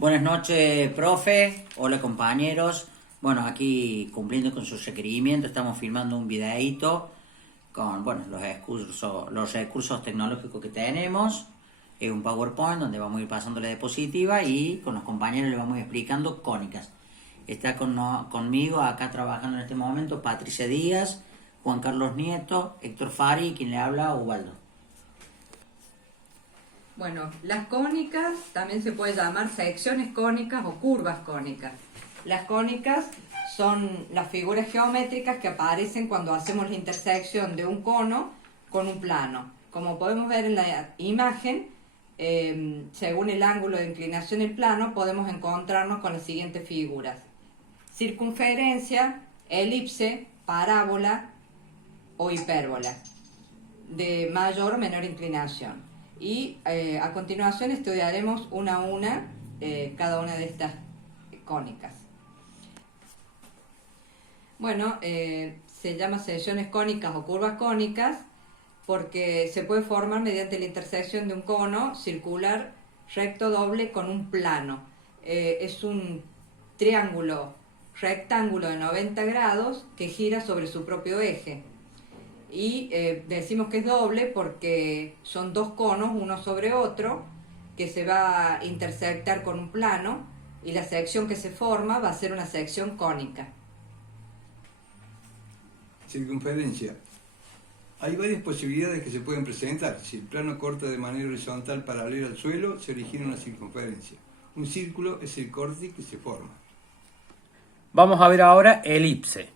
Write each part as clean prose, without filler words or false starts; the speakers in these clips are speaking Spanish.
Buenas noches, profe. Hola, compañeros. Bueno, aquí cumpliendo con sus requerimientos, estamos filmando un videíto con los recursos tecnológicos que tenemos. Es un PowerPoint donde vamos a ir pasando la diapositiva y con los compañeros les vamos a ir explicando cónicas. Está conmigo acá trabajando en este momento Patricia Díaz, Juan Carlos Nieto, Héctor Fari y quien le habla, Ubaldo. Bueno, las cónicas también se puede llamar secciones cónicas o curvas cónicas. Las cónicas son las figuras geométricas que aparecen cuando hacemos la intersección de un cono con un plano. Como podemos ver en la imagen, según el ángulo de inclinación del plano, podemos encontrarnos con las siguientes figuras: circunferencia, elipse, parábola o hipérbola, de mayor o menor inclinación. Y a continuación estudiaremos una a una cada una de estas cónicas. Bueno, se llama secciones cónicas o curvas cónicas porque se puede formar mediante la intersección de un cono circular recto doble con un plano. Es un triángulo rectángulo de 90 grados que gira sobre su propio eje. Y decimos que es doble porque son dos conos uno sobre otro que se va a intersectar con un plano, y la sección que se forma va a ser una sección cónica. Circunferencia. Hay varias posibilidades que se pueden presentar. Si el plano corta de manera horizontal paralela al suelo, se origina una circunferencia. Un círculo es el corte que se forma. Vamos a ver ahora elipse.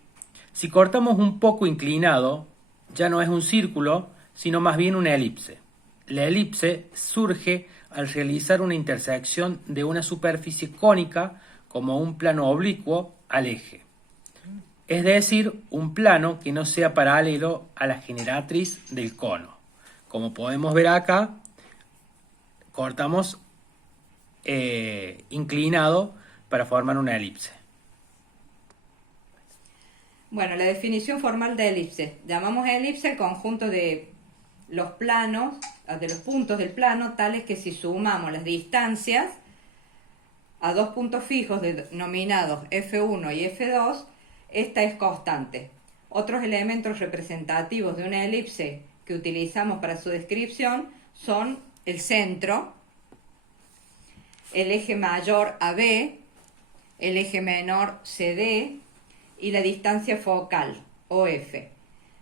Si cortamos un poco inclinado, ya no es un círculo, sino más bien una elipse. La elipse surge al realizar una intersección de una superficie cónica como un plano oblicuo al eje. Es decir, un plano que no sea paralelo a la generatriz del cono. Como podemos ver acá, cortamos inclinado para formar una elipse. Bueno, la definición formal de elipse. Llamamos elipse el conjunto de los planos, de los puntos del plano, tales que si sumamos las distancias a dos puntos fijos denominados F1 y F2, esta es constante. Otros elementos representativos de una elipse que utilizamos para su descripción son el centro, el eje mayor AB, el eje menor CD, y la distancia focal, OF.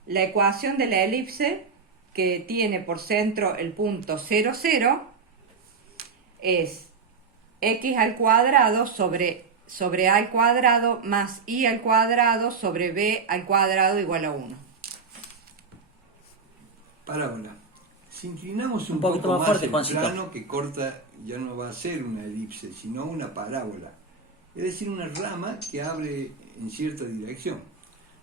La ecuación de la elipse, que tiene por centro el punto 0, 0, es x al cuadrado sobre a al cuadrado más y al cuadrado sobre b al cuadrado igual a 1. Parábola. Si inclinamos un poquito poco más más fuerte, el Juancito. plano que corta, ya no va a ser una elipse, sino una parábola. Es decir, una rama que abre en cierta dirección.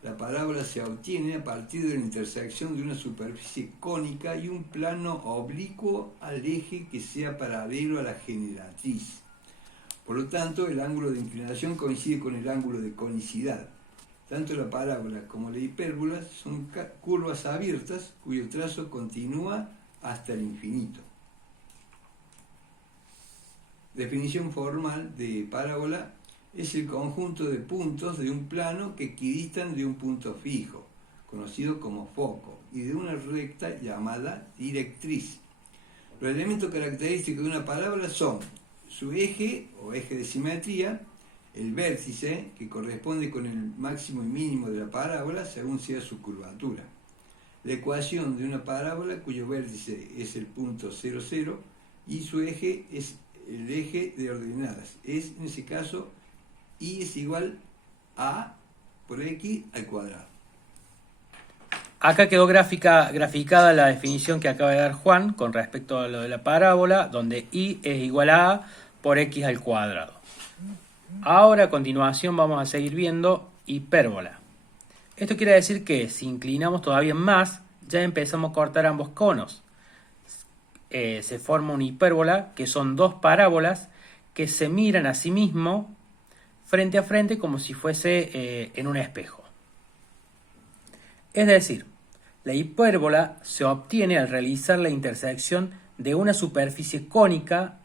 La parábola se obtiene a partir de la intersección de una superficie cónica y un plano oblicuo al eje que sea paralelo a la generatriz. Por lo tanto, el ángulo de inclinación coincide con el ángulo de conicidad. Tanto la parábola como la hipérbola son curvas abiertas cuyo trazo continúa hasta el infinito. Definición formal de parábola: es el conjunto de puntos de un plano que equidistan de un punto fijo, conocido como foco, y de una recta llamada directriz. Los elementos característicos de una parábola son su eje o eje de simetría, el vértice, que corresponde con el máximo y mínimo de la parábola según sea su curvatura. La ecuación de una parábola cuyo vértice es el punto 0, 0 y su eje es el eje de ordenadas. Es, en ese caso, y es igual a por x al cuadrado. Acá quedó graficada la definición que acaba de dar Juan con respecto a lo de la parábola, donde y es igual a por x al cuadrado. Ahora a continuación vamos a seguir viendo hipérbola. Esto quiere decir que si inclinamos todavía más, ya empezamos a cortar ambos conos. Se forma una hipérbola, que son dos parábolas que se miran a sí mismos frente a frente como si fuese en un espejo. Es decir, la hipérbola se obtiene al realizar la intersección de una superficie cónica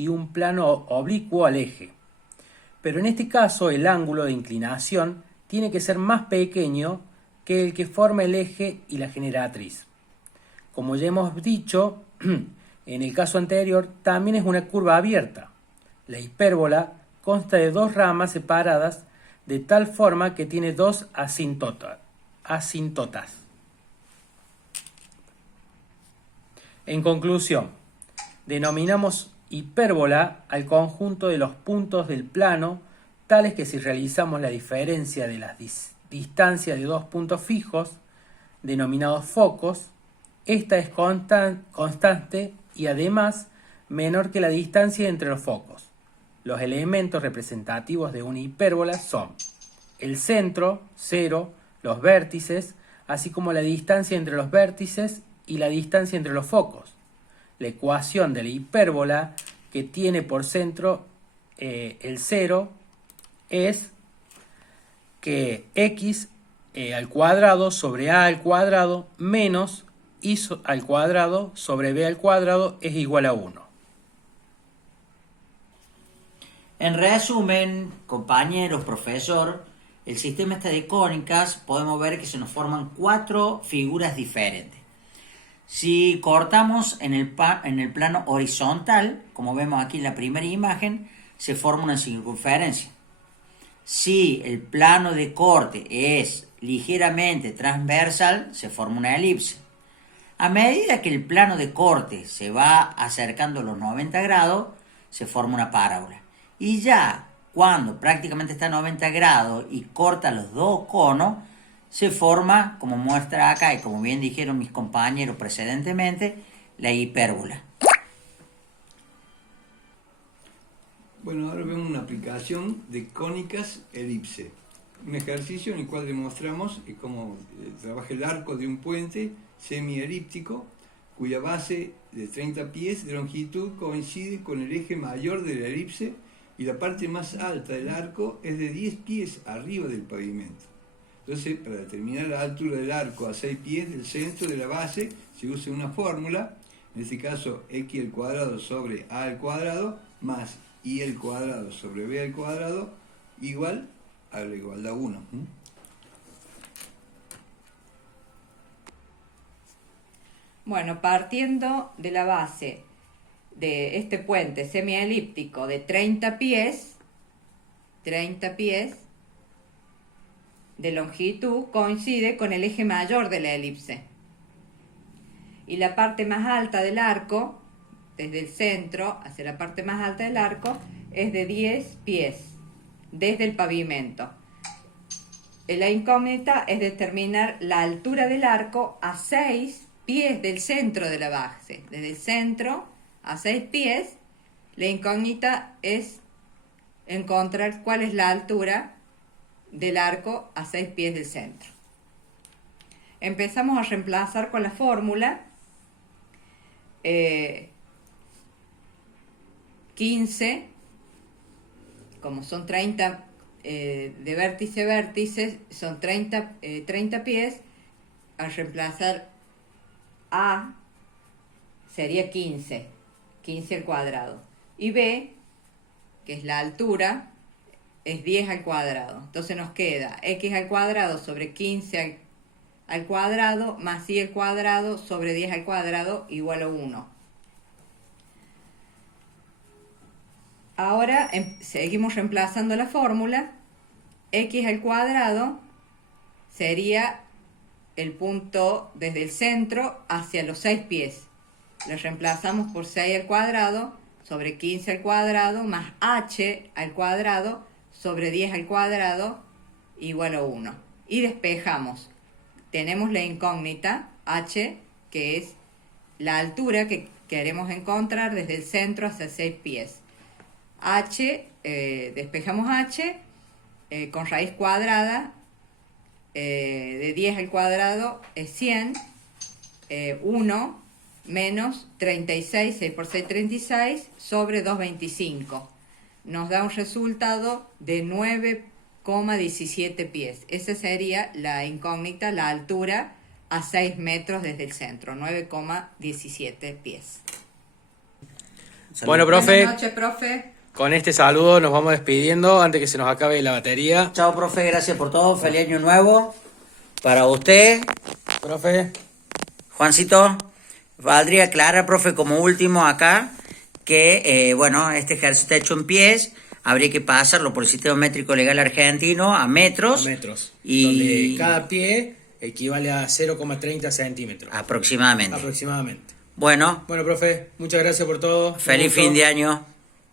y un plano oblicuo al eje. Pero en este caso el ángulo de inclinación tiene que ser más pequeño que el que forma el eje y la generatriz. Como ya hemos dicho, en el caso anterior también es una curva abierta. La hipérbola consta de dos ramas separadas de tal forma que tiene dos asíntotas. En conclusión, denominamos hipérbola al conjunto de los puntos del plano, tales que si realizamos la diferencia de las distancias de dos puntos fijos, denominados focos, esta es constante y además menor que la distancia entre los focos. Los elementos representativos de una hipérbola son el centro, 0, los vértices, así como la distancia entre los vértices y la distancia entre los focos. La ecuación de la hipérbola, que tiene por centro el 0, es que x al cuadrado sobre a al cuadrado menos y al cuadrado sobre b al cuadrado es igual a 1. En resumen, compañeros, profesor, el sistema este de cónicas podemos ver que se nos forman 4 figuras diferentes. Si cortamos en el plano horizontal, como vemos aquí en la primera imagen, se forma una circunferencia. Si el plano de corte es ligeramente transversal, se forma una elipse. A medida que el plano de corte se va acercando a los 90 grados, se forma una parábola. Y ya cuando prácticamente está a 90 grados y corta los dos conos, se forma, como muestra acá y como bien dijeron mis compañeros precedentemente, la hipérbola. Bueno, ahora vemos una aplicación de cónicas elipse. Un ejercicio en el cual demostramos cómo trabaja el arco de un puente semielíptico cuya base de 30 pies de longitud coincide con el eje mayor de la elipse y la parte más alta del arco es de 10 pies arriba del pavimento. Entonces, para determinar la altura del arco a 6 pies del centro de la base, se usa una fórmula, en este caso x al cuadrado sobre a al cuadrado más y al cuadrado sobre b al cuadrado igual a la igualdad 1. Bueno, partiendo de la base de este puente semielíptico de 30 pies de longitud coincide con el eje mayor de la elipse. Y la parte más alta del arco, desde el centro hacia la parte más alta del arco, es de 10 pies, desde el pavimento. La incógnita es determinar la altura del arco a 6 pies del centro de la base. Desde el centro a 6 pies, la incógnita es encontrar cuál es la altura del arco a 6 pies del centro. Empezamos a reemplazar con la fórmula 15, como son 30 de vértice a vértice, son 30 pies, al reemplazar A sería 15 al cuadrado, y B, que es la altura, es 10 al cuadrado. Entonces nos queda x al cuadrado sobre 15 al cuadrado más y al cuadrado sobre 10 al cuadrado igual a 1. Ahora seguimos reemplazando la fórmula. X al cuadrado sería el punto desde el centro hacia los 6 pies. Lo reemplazamos por 6 al cuadrado sobre 15 al cuadrado más h al cuadrado sobre 10 al cuadrado igual a 1. Y despejamos. Tenemos la incógnita h, que es la altura que queremos encontrar desde el centro hacia 6 pies. H, despejamos h con raíz cuadrada de 10 al cuadrado es 100, 1 menos 36, 6 por 6, 36, sobre 225. Nos da un resultado de 9,17 pies. Esa sería la incógnita, la altura a 6 metros desde el centro, 9,17 pies. Salud. Bueno, profe, Buenas noches, profe. con este saludo nos vamos despidiendo antes que se nos acabe la batería. Chao, profe, gracias por todo. Feliz año nuevo para usted. Profe, Juancito, valdría aclarar, profe, como último acá, que, bueno, este ejercicio está hecho en pies, habría que pasarlo por el sistema métrico legal argentino a metros. a metros. Y- Donde cada pie equivale a 0,30 centímetros. Aproximadamente. Aproximadamente. Bueno, Bueno, profe, muchas gracias por todo. feliz Un gusto. fin de año.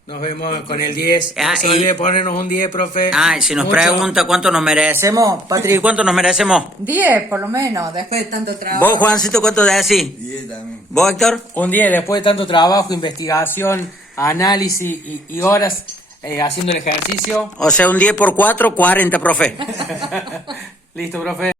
Nos vemos con el 10. Ah, No se y- olvide ponernos un 10, profe. Ah, y si nos Mucho. pregunta cuánto nos merecemos, Patri, ¿cuánto nos merecemos? 10 por lo menos, después de tanto trabajo. Vos, Juancito, ¿cuánto decís? 10 también. ¿Vos, Héctor? Un 10 después de tanto trabajo, investigación, análisis y horas haciendo el ejercicio. O sea, un 10 por 4, 40, profe. Listo, profe.